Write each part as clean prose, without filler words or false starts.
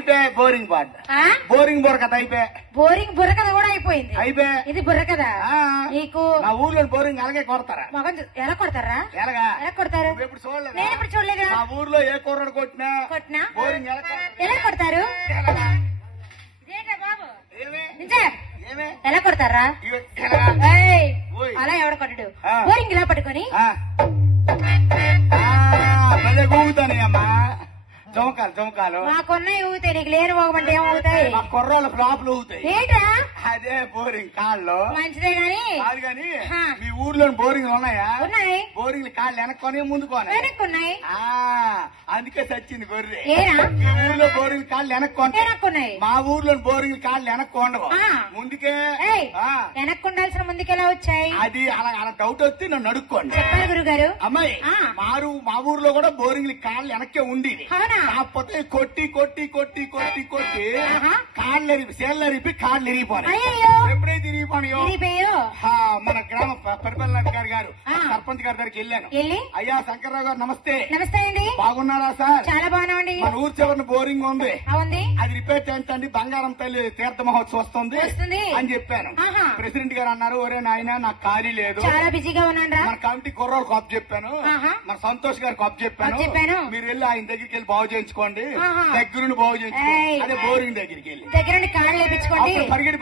అయిపోయి బోరింగ్ పాట బోరింగ్ బుర్రకథ అయిపోయి బోరింగ్ బుర్రకథ కూడా అయిపోయింది. అయిపోయి ఇది బుర్రకథ. నీకు నా ఊర్లో బోరింగ్ అలాగే కొడతారా? ఎలా కొడతారా? ఎలాగా ఎలా కొడతారు? ఎప్పుడు చూడలేదు. నేను ఇప్పుడు చూడలేదా? మా ఊర్లో ఏ కుర్రాడు కొట్టినా బోరింగ్ ఎలా కొడతారు? బాబు ఎలా కొడతారా? అలా ఎవడ కొట్టడు. బోరింగ్ ఇలా పట్టుకొని ఊగుతానే అమ్మా జమకాలు మాకున్నాయి ఊగుతాయి. నీకు లేని పోగమంటే ఏమవుతాయి? మా కుర్రోళ్ళ ఫ్లాప్లు ఊగుతాయి. ఏంట్రా? అదే బోరింగ్ కాళ్ళు మంచిదే గాని కాదు గాని మీ ఊర్లో బోరింగ్ ఉన్నాయా? ఉన్నాయి. బోరింగ్ కాళ్ళు వెనక్కొని ముందుకొని వెనక్కున్నాయి. అందుకే చచ్చింది గొర్రె. ఏరా? మీ ఊర్లో బోరింగ్ కాళ్ళు వెనక్కున్నాయి. మా ఊర్లో బోరింగ్ కాళ్ళు వెనక్కొండవు ముందుకే. వెనక్కుండాల్సిన ముందుకెలా వచ్చాయి? అది అలా అలా డౌట్ వస్తే నన్ను అడుక్కోండి. చెప్పాలి గురుగారు. అమ్మాయి మా ఊర్లో కూడా బోరింగ్ కాళ్ళు వెనక్కే ఉండేది. కాకపోతే కొట్టి కొట్టి కొట్టి కొట్టి కొట్టి కాళ్ళు సేళ్ళరిపి కాళ్ళు ఇరిగిపోయి ఎప్పుడైతే ఇరిగిపోయాయో మన గ్రామ పరిపాలనాధికారి గారు సర్పంచ్ గారి దగ్గరికి వెళ్ళాను. అయ్యా శంకర్రావు గారు నమస్తే. నమస్తే అండి. బాగున్నారా సార్? చాలా బాగున్నామండి. మన ఊరు చివరిన బోరింగ్ ఉంది, అది రిపేర్ చేయించండి, బంగారం తల్లి తీర్థ మహోత్సవం వస్తుంది అని చెప్పాను. ప్రెసిడెంట్ గారు అన్నారు, ఒరే నాయన నాకు ఖాళీ లేదు, చాలా బిజీగా ఉన్నాను. మన కమిటీ కుర్రోలు కాపు చెప్పాను, మన సంతోష్ గారు కాపు చెప్పాను, మీరు వెళ్ళి ఆయన దగ్గరికి వెళ్ళి బాగు చేయించుకోండి, దగ్గరుండి బాగు చేయించుకోండి. అదే బోరింగ్ దగ్గరికి వెళ్ళి దగ్గరుండి కాళ్ళు లేపించుకోండి. పరిగెడి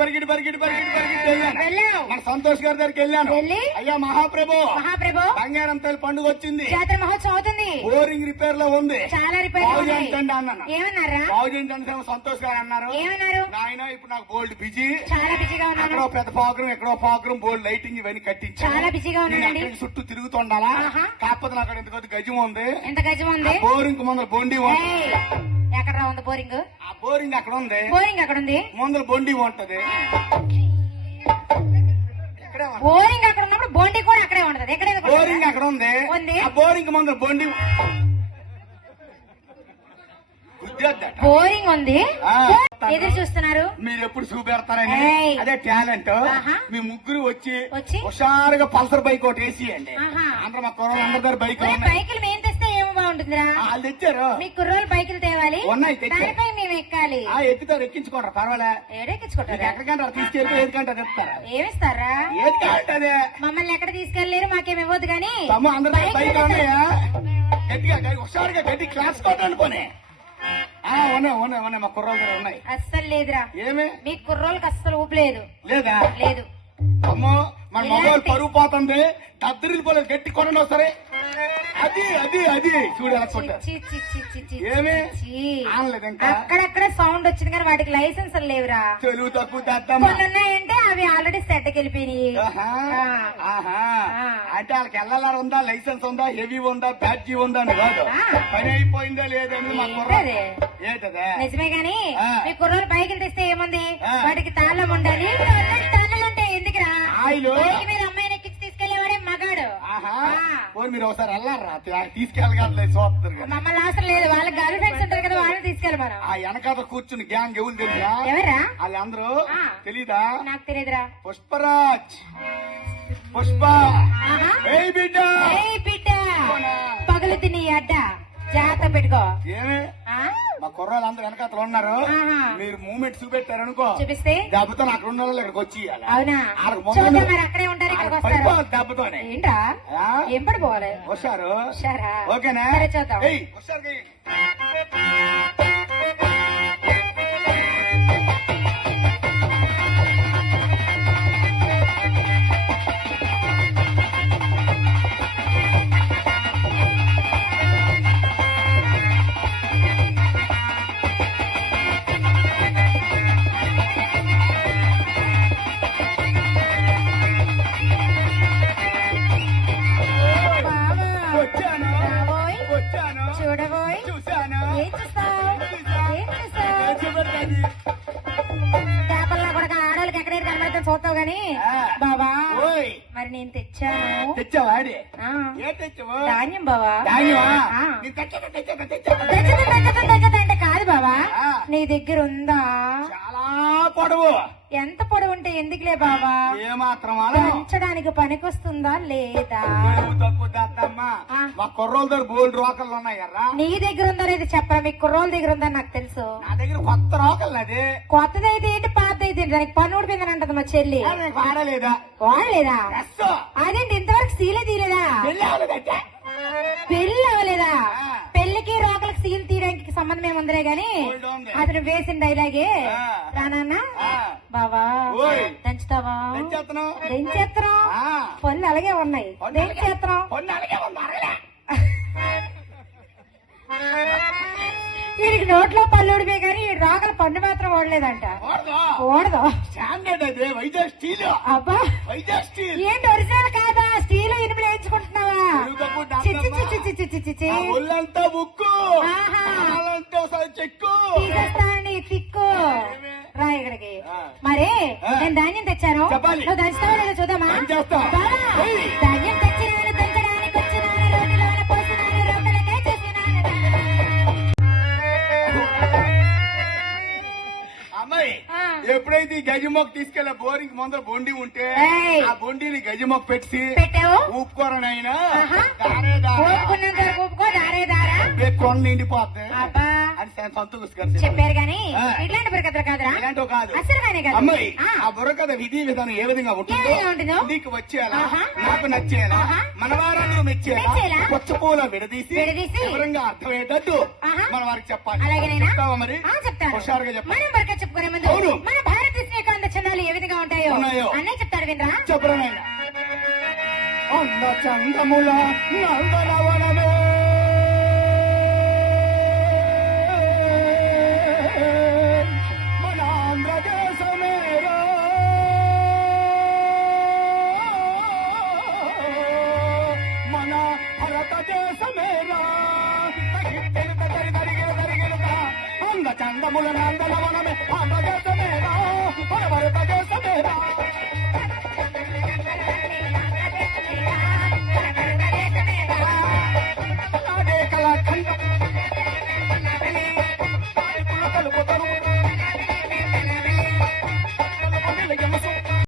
వెళ్ళాను. మన సంతోష్ గారి దగ్గరికి వెళ్ళాను. అయ్యా మహాప్రభు బంగారం తల్లి పండుగ వచ్చింది, జాతర మహోత్సవం అవుతుంది, బోరింగ్ రిపేర్ లో ఉంది, చాలా రిపేర్ బాగు చేయించండి అన్నాను. ఏమన్నారా? బాగు చేయించండి సంతోష్ గారు అన్నారు. ఏమన్నారు? నాయన ఇప్పుడు నాకు బోల్డ్ బిజీ, చాలా బిజీగా ఉన్నాను, ఎక్కడో పెద్ద ప్రోగ్రాం ఎక్కడో ప్రోగ్రాం బోల్డ్ లైటింగ్ ఇవన్నీ కట్టించి చాలా బిజీగా ఉన్నానండి, చుట్టూ తిరుగుతుండాలా. కాకపోతే నాకు ఇంత కొద్ది గజం ఉంది. ఎంత గజం ఉంది? బోరింగ్ ముందర బొండి ఉంది. ఎక్కడ ఉంది బోరింగ్? ఆ బోరింగ్ అక్కడ ఉంది. బోరింగ్ అక్కడ ఉంది, ముందర బొండి ఉంటది. బోరింగ్ అక్కడ ఉన్నప్పుడు బోండి కూడా అక్కడే ఉంటది. ఎక్కడ బోరింగ్ అక్కడ ఉంది, ఆ బోరింగ్ ముందర బొండి బోరింగ్ ఉంది. ఎదురు చూస్తున్నారు మీరు ఎప్పుడు చూపెడతారని. అదే టాలెంట్. మీ ముగ్గురు వచ్చి హుషారుగా పల్సర్ బైక్ ఒకటి వేసియండి. అందరూ మా కుర్రోళ్ళు అందరి దగ్గర బైకులు మేము తెస్తే ఏమో బాగుంటుందిరా. వాళ్ళు తెచ్చారు, మీ కుర్రోళ్ళు బైకులు తేవాలి, ఉన్నాయి, దానిపై మేము ఎక్కాలి. ఎక్కుతారు, ఎక్కించుకుంటారు, పర్వాలే. ఏడెక్కించుకుంటారు, ఎక్కడికంటారు తీసుకెళ్తే ఏదికంటే చెప్తారా? ఏమిస్తారా? ఏది కాదంటే మమ్మల్ని ఎక్కడ తీసుకెళ్లేరు, మాకేమి ఇవ్వద్దు కానీ అందరి బైక్ ఉన్నాయా? గట్టిగా హుషారుగా గట్టి క్లాస్ కొట్టండి పోనీ. ఉన్నాయి మా కుర్రోళ్ళ దగ్గర ఉన్నాయి. అస్సలు లేదురా. ఏమి మీ కుర్రోళ్ళకి అస్సలు ఊపు లేదు. లేదా? లేదు. అమ్మో మన మొబైల్ పరుగు పోతుంది, దద్దరిల్లి పోలేదు, గట్టి కొనండి ఒకసారి. అది అది అది చూడు ఎలా కొట్టారు. ఏమి ఆనలేదు ఇంకా. అక్కడక్కడ సౌండ్ వచ్చింది కానీ వాటికి లైసెన్స్ లేవురా. తెలుగు తక్కువ ఉన్నాయంటే అవి ఆల్రెడీ సెట్కి వెళ్ళిపోయినాయి. అంటే వాళ్ళకి వెళ్ళాలా ఉందా, లైసెన్స్ ఉందా, హెవీ ఉందా, బ్యాడ్జీ ఉందా అని కాదు, పని అయిపోయిందా లేదని మా కుర్రోడు. ఏంటదే? నిజమే గాని మీ కుర్రోలు బైకులు తెస్తే ఏముంది, వాటికి తాళం ఉండాలి. తాళం ఉంటే ఎందుకురా? మీద అమ్మాయిని ఎక్కించి తీసుకెళ్లేవాడే మగాడు. మీరు ఒకసారి వెళ్ళారా? తీసుకెళ్ళగలేదు చూస్తారు. మమ్మల్ని అవసరం లేదు, వాళ్ళ గర్ల్ ఫ్రెండ్స్ ఉంటారు కదా, వాళ్ళని తీసుకెళ్ళి మనం. ఆ వెనకాల కూర్చుని గ్యాంగ్ ఎవరు తెలుసా? ఎవరా వాళ్ళందరూ? తెలీదా? నాకు తెలియదురా. పుష్పరాజ్, పుష్ప, బిడ్డ పగులు తిని అడ్డ జాగ్రత్త పెట్టుకో. ఏమి మా కుర్రాళ్ళు అందరూ వెనకాతలు ఉన్నారు, మీరు మూమెంట్ చూపెట్టారనుకో, చూపిస్తే దెబ్బతో అక్కడ ఉన్న వాళ్ళు ఇక్కడికి వచ్చి అవునా అక్కడే ఉంటారు, దెబ్బతోనే. ఏంటా ఏం పడిపోవాలి? వస్తారు. ఓకేనా? చూద్దాం. చూడబోయ్ ఏం చూస్తావు? పేపర్లో కూడా ఆడవాళ్ళకి ఎక్కడైతే కనబడితే చూస్తావు గాని బాబా, మరి నేను తెచ్చాను. తెచ్చావాడి? ధాన్యం బావా. తెచ్చదంటే కాదు బావా, నీ దగ్గర ఉందా? చాలా పొడవు ఎంత పొడవు ఉంటే ఎందుకులే బావా, ఏమాత్రం పెంచడానికి పనికొస్తుందా లేదా? మా కుర్రోళ్ళ దగ్గర బోల్డ్ రోకళ్ళు ఉన్నాయర్రా. నీ దగ్గర ఉందనేది చెప్పరా, మీ కుర్రోళ్ళ దగ్గర ఉందని నాకు తెలుసు. నా దగ్గర కొత్త రోకళ్ళు. అది కొత్తదైతే ఏంటి, పాతదైతే ఏంటి? దానికి పన్ను ఊడిపోయిందని అంటది మా చెల్లి. వాడలేదా? వాడలేదా? అదేంటి ఇంతవరకు సీలే తీయలేదా? పెళ్లి అవ్వలేదా? పెళ్లికి రోకలకు సీల్ తీయడానికి సంబంధం ఏముందిలే గాని అతను వేసిన డైలాగే రానా బావా, దంచుతావా? దంచేత్తరం. పళ్ళు అలాగే ఉన్నాయి, దంచేత్తరం. వీడికి నోట్లో పళ్ళు ఊడిపోయి కానీ ఈ రోకల పన్ను మాత్రం ఓడలేదంట. ఓడదు. అబ్బా ఏంటి ఒరిజినల్ కాదా? స్టీల్ ఇనుములు వేయించుకుంటున్నావా? ఒళ్ళంతా ఉక్కు, చెక్కు తీసేస్తానండి తిక్కు. రా ఇక్కడికి. మరి నేను ధాన్యం తెచ్చాను, నువ్వు దంచుతావా లేదా చూద్దామా? ధాన్యం తెచ్చినాను, దంచడానికి వచ్చినాను, రోటిలోన పోసినాను, రోకలనే చేసినాను. అమ్మాయి ఎప్పుడైతే ఈ గజమొక్క తీసుకెళ్లే బోరింగ్ ముందర బొండి ఉంటే ఆ బొండిని గజమొక్క పెట్టి పెట్టావు ఊపుకోరనైనా ఊపుకున్నంత వరకు ఊపుకో, దారే దారా కొండ నిండిపోద్ది అని సంతోష్ చెప్పారు గాని ఇట్లాంటి బుర్రకథలు కాదురా. ఇలాంటివి కాదు అసలుగానే కాదు. అమ్మాయి ఆ బుర్రకథ విధి విధానం ఏ విధంగా ఉంటుందో నీకు వచ్చేలా, నాకు నచ్చేలా, మన వారాలు మెచ్చేలా కొత్త పూల విడదీసి వివరంగా అర్థమయ్యేటట్టు మన వారికి చెప్పాలి. అలాగేనా? మరి చెప్తాను. హుషారుగా చెప్పాలి. మనం బుర్రకథ చెప్పుకునే ముందు మన భారత శ్రీకాంత చందాలు ఏ విధంగా ఉంటాయో అన్నయ్య చెప్తాడు వినరా? చెప్పరా అంద చందముల నందనవనమే మన ఆంధ్రదేశమేరా, మన భారతదేశమేరా, అంద చందముల నందనవనమే ఆంధ్రదేశమేరా, మన భారతదేశమేరా.